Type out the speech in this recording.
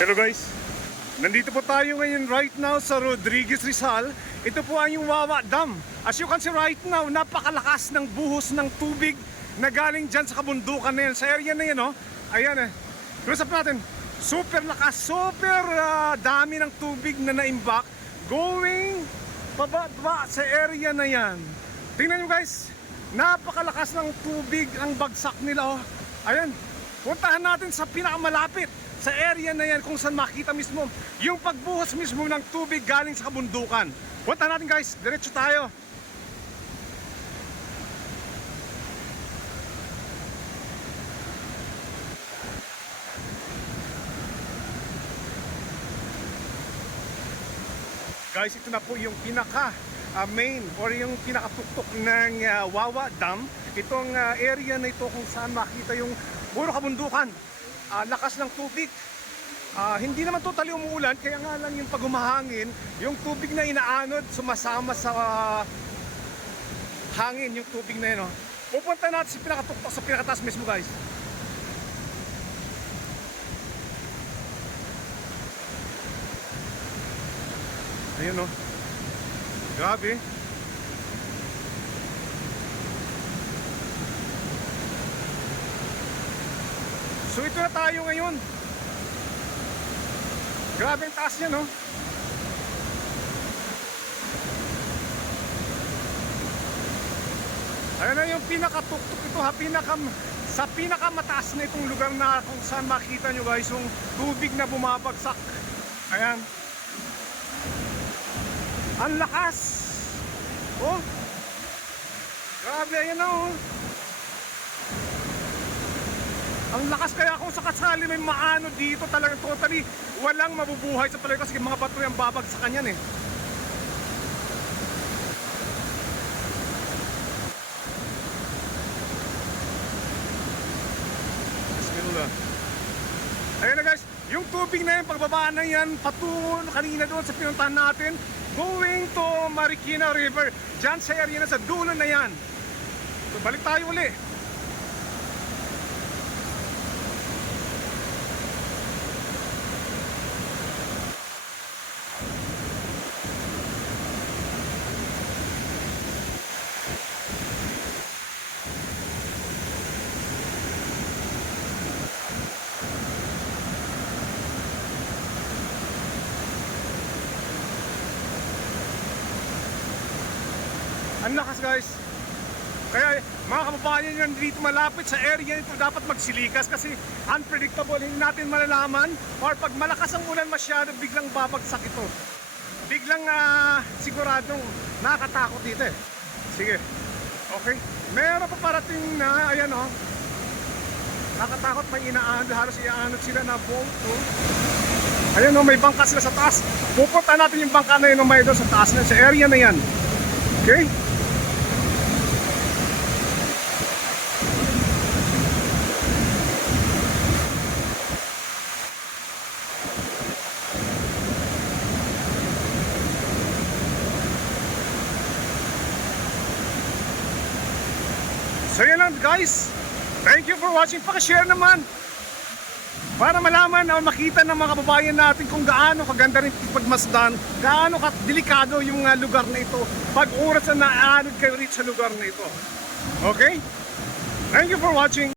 Hello guys, nandito po tayo ngayon right now sa Rodriguez Rizal. Ito po ang yung Wawa Dam. As you can see right now, napakalakas ng buhos ng tubig na galing dyan sa kabundukan na yan. Sa area na yan, oh. Ayan eh. Close up natin. Super lakas, super dami ng tubig na naimbak going pababa sa area na yan. Tingnan nyo guys, napakalakas ng tubig ang bagsak nila, oh. Ayan, puntahan natin sa pinakamalapit sa area na yan kung saan makita mismo yung pagbuhos mismo ng tubig galing sa kabundukan. Punta natin guys, diretso tayo. Guys, ito na po yung pinaka main or yung pinakatuktok ng Wawa Dam. Itong area na ito kung saan makita yung puro kabundukan. Lakas ng tubig. Hindi naman totally umuulan, kaya nga lang yung pag humahangin, yung tubig na inaanod sumasama sa hangin, yung tubig na yun, oh. Pupunta natin sa pinakatuktok, sa pinakataas mismo guys. Ayun, oh. Grabe. So ito na tayo ngayon. Grabe ang taas niya, no? Ayan na yung pinakatuktok ito, ha? Sa pinakamataas na itong lugar na kung saan makita nyo guys yung tubig na bumabagsak. Ayan. Ang lakas. Oh. Grabe, ayan na, oh. Ang lakas, kaya kung sakasali may maano dito talaga totally walang mabubuhay sa palay kasi mga bato yung babagsakan yan eh. Bismillah. Ayun na guys, yung tubig na yan, pagbaba na yan, patungo kanina doon sa pinuntahan natin, going to Marikina River, dyan sa area na sa dulo na yan. So balik tayo uli. Ang lakas guys. Kaya mga kababayan yan dito malapit sa area nito dapat magsilikas kasi unpredictable, hindi natin malalaman or pag malakas ang ulan masyado biglang babagsak ito. Biglang siguradong nakakatakot dito eh. Sige. Okay. Meron pa parating na ayan oh. Nakakatakot, may inaanod, halos iaanod sila na boat oh. Ayan oh, may bangka sila sa taas. Pupunta natin yung bangka na yun oh, may doon sa taas na sa area na yan. Okay? So yan lang guys, thank you for watching. Pakishare naman para malaman o makita ng mga kababayan natin kung gaano kaganda rin pagmasdan, gaano delikado yung lugar na ito pag oras na naaanod kayo rito sa lugar na ito. Okay? Thank you for watching.